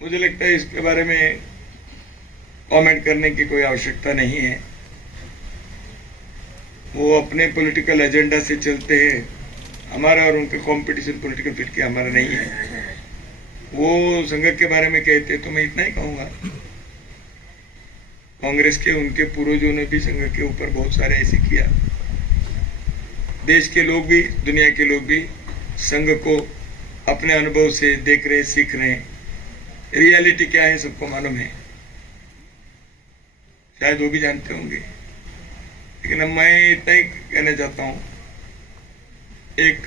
मुझे लगता है इसके बारे में कमेंट करने की कोई आवश्यकता नहीं है। वो अपने पॉलिटिकल एजेंडा से चलते हैं, हमारा और उनका कंपटीशन पॉलिटिकल फील्ड के हमारा नहीं है। वो संघ के बारे में कहते तो मैं इतना ही कहूँगा, कांग्रेस के उनके पूर्वजों ने भी संघ के ऊपर बहुत सारे ऐसे किया। देश के लोग भी, दुनिया के लोग भी संघ को अपने अनुभव से देख रहे, सीख रहे हैं। रियलिटी क्या है सबको मालूम है, शायद वो भी जानते होंगे। लेकिन अब मैं इतना ही कहना चाहता हूँ, एक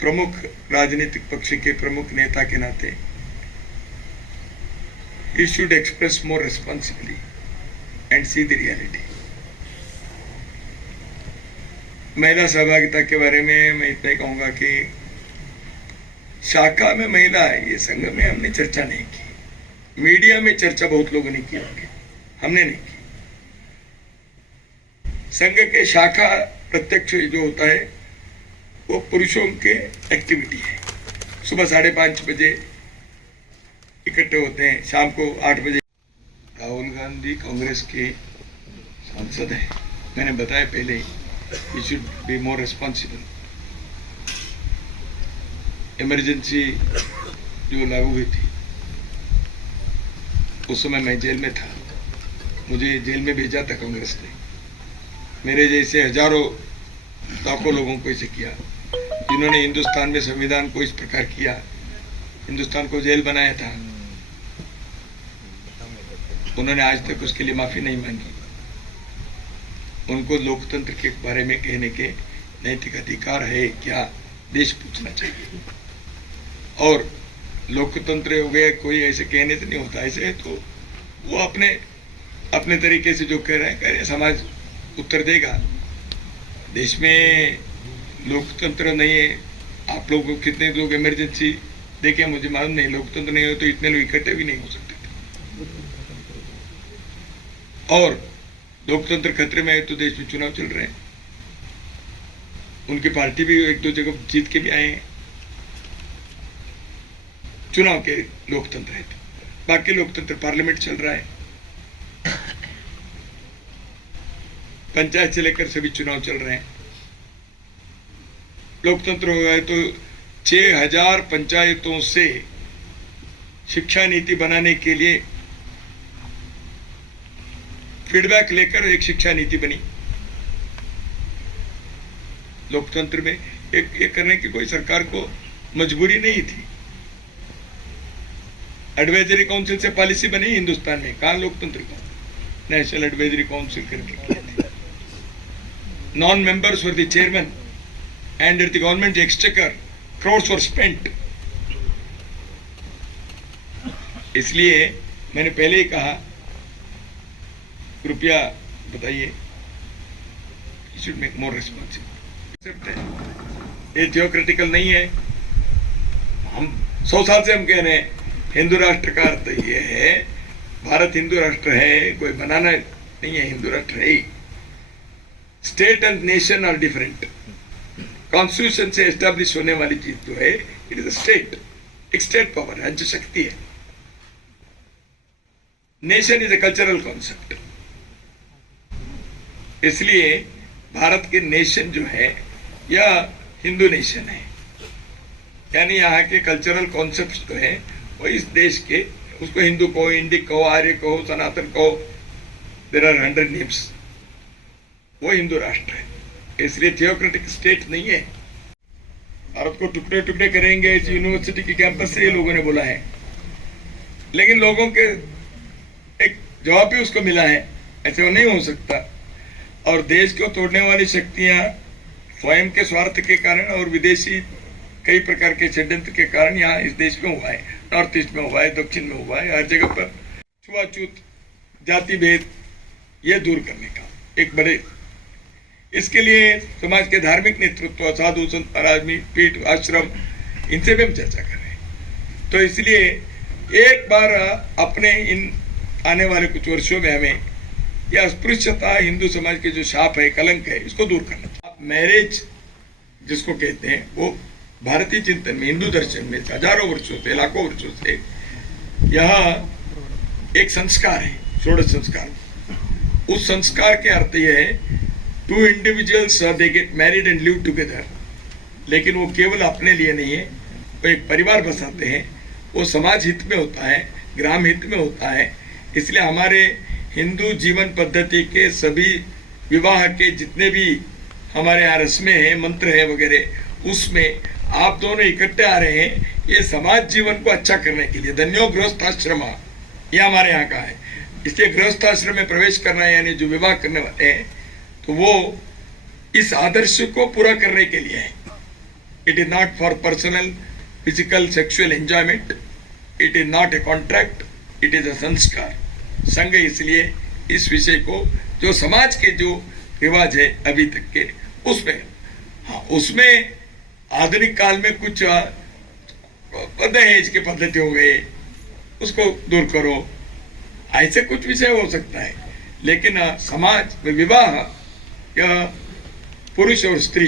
प्रमुख राजनीतिक पक्ष के प्रमुख नेता के नाते he should express more responsibly and see the reality। महिला सहभागिता के बारे में मैं इतना ही कहूंगा कि शाखा में महिला है, ये संघ में हमने चर्चा नहीं की। मीडिया में चर्चा बहुत लोगों ने की होगी, हमने नहीं की। संघ के शाखा प्रत्यक्ष जो होता है वो पुरुषों के एक्टिविटी है। सुबह 5:30 बजे इकट्ठे होते हैं, शाम को 8 बजे। राहुल गांधी कांग्रेस के सांसद हैं, मैंने बताया पहले, he should be more responsible. Emergency जो लागू हुई थी उस समय मैं जेल में था, मुझे जेल में भेजा था कांग्रेस ने। मेरे जैसे हजारों लाखों लोगों को इसे किया, जिन्होंने हिंदुस्तान में संविधान को इस प्रकार किया, हिंदुस्तान को जेल बनाया था, उन्होंने आज तक उसके लिए माफी नहीं मांगी। उनको लोकतंत्र के बारे में कहने के नैतिक अधिकार है क्या, देश पूछना चाहिए। और लोकतंत्र हो गया, कोई ऐसे कहने से नहीं होता। ऐसे है तो वो अपने तरीके से जो कह रहे हैं, समाज उत्तर देगा। देश में लोकतंत्र नहीं है। आप लोग कितने लोग इमरजेंसी देखे मुझे मालूम नहीं। लोकतंत्र नहीं हो तो इतने लोग इकट्ठे भी नहीं हो सकते थे। और लोकतंत्र खतरे में है तो देश में चुनाव चल रहे हैं। उनकी पार्टी भी 1-2 जगह जीत के भी आए हैं। चुनाव के लोकतंत्र है तो बाकी लोकतंत्र, पार्लियामेंट चल रहा है, पंचायत से लेकर सभी चुनाव चल रहे हैं। लोकतंत्र हो गया तो 6000 पंचायतों से शिक्षा नीति बनाने के लिए फीडबैक लेकर एक शिक्षा नीति बनी। लोकतंत्र में एक करने की कोई सरकार को मजबूरी नहीं थी। एडवाइजरी काउंसिल से पॉलिसी बनी हिंदुस्तान में, कहां लोकतंत्र को नेशनल एडवाइजरी काउंसिल करके किया था। Non members were the chairman and at the government exchequer crores were spent। इसलिए मैंने पहले ही कहा, कृपया बताइए, you should make more responsible। ये थियोक्रेटिकल नहीं है। हम 100 साल से हम कह रहे हैं हिंदू राष्ट्र का अर्थ ये है, भारत हिंदू राष्ट्र है, कोई बनाना नहीं है, हिंदू राष्ट्र है ही। State and nation are different. Constitution से एस्टैब्लिश होने वाली चीज जो है, इट इज स्टेट, एक स्टेट पावर, राज्य शक्ति है। Nation is a cultural concept. इसलिए भारत के नेशन जो है या हिंदू नेशन है, यानी यहाँ के कल्चरल कॉन्सेप्ट जो है वो इस देश के, उसको हिंदू कहो, इंडिक कहो, आर्य कहो, सनातन कहो, देयर आर 100 नेम्स, वो हिंदू राष्ट्र है। इसलिए थियोक्रेटिक स्टेट नहीं है। भारत को टुकड़े टुकड़े करेंगे इस यूनिवर्सिटी के कैंपस से ये लोगों ने बोला है, लेकिन लोगों के एक जवाब भी उसको मिला है, ऐसे वो नहीं हो सकता। और देश को तोड़ने वाली शक्तियां स्वयं के स्वार्थ के कारण और विदेशी कई प्रकार के षड्यंत्र के कारण यहाँ इस देश में हुआ है, नॉर्थ ईस्ट में हुआ है, दक्षिण में हुआ है, हर जगह पर छुआछूत, जाति भेद, ये दूर करने का एक बड़े, इसके लिए समाज के धार्मिक नेतृत्व, साधु संत महाराज, पीठ, आश्रम, इनसे भी हम चर्चा कर रहे हैं। तो इसलिए एक बार अपने इन आने वाले कुछ वर्षों में हमें यह अस्पृश्यता, हिंदू समाज के जो शाप है, कलंक है, इसको दूर करना चाहिए। मैरिज जिसको कहते हैं वो भारतीय चिंतन में, हिंदू दर्शन में हजारों वर्षों से, लाखों वर्षों से यह एक संस्कार है, षोडश संस्कार। उस संस्कार के अर्थ यह है, two individuals they get married and live together, लेकिन वो केवल अपने लिए नहीं है, वो एक परिवार बसाते हैं, वो समाज हित में होता है, ग्राम हित में होता है। इसलिए हमारे हिंदू जीवन पद्धति के सभी विवाह के जितने भी हमारे यहाँ रस्में हैं, मंत्र हैं वगैरह, उसमें आप दोनों इकट्ठे आ रहे हैं, ये समाज जीवन को अच्छा करने के लिए। धन्यो गृहस्थाश्रम, ये हमारे यहाँ का है। इसलिए गृहस्थाश्रम में प्रवेश करना है, यानी जो विवाह करने वाले हैं, तो वो इस आदर्श को पूरा करने के लिए है। It is not for personal physical sexual enjoyment, it is not a contract, it is a संस्कार। संघ इसलिए इस विषय को, जो समाज के जो रिवाज है अभी तक के, उसमें, हाँ, उसमें आधुनिक काल में कुछ दहेज के पद्धति हो गए, उसको दूर करो, ऐसे कुछ विषय हो सकता है। लेकिन समाज में विवाह या पुरुष और स्त्री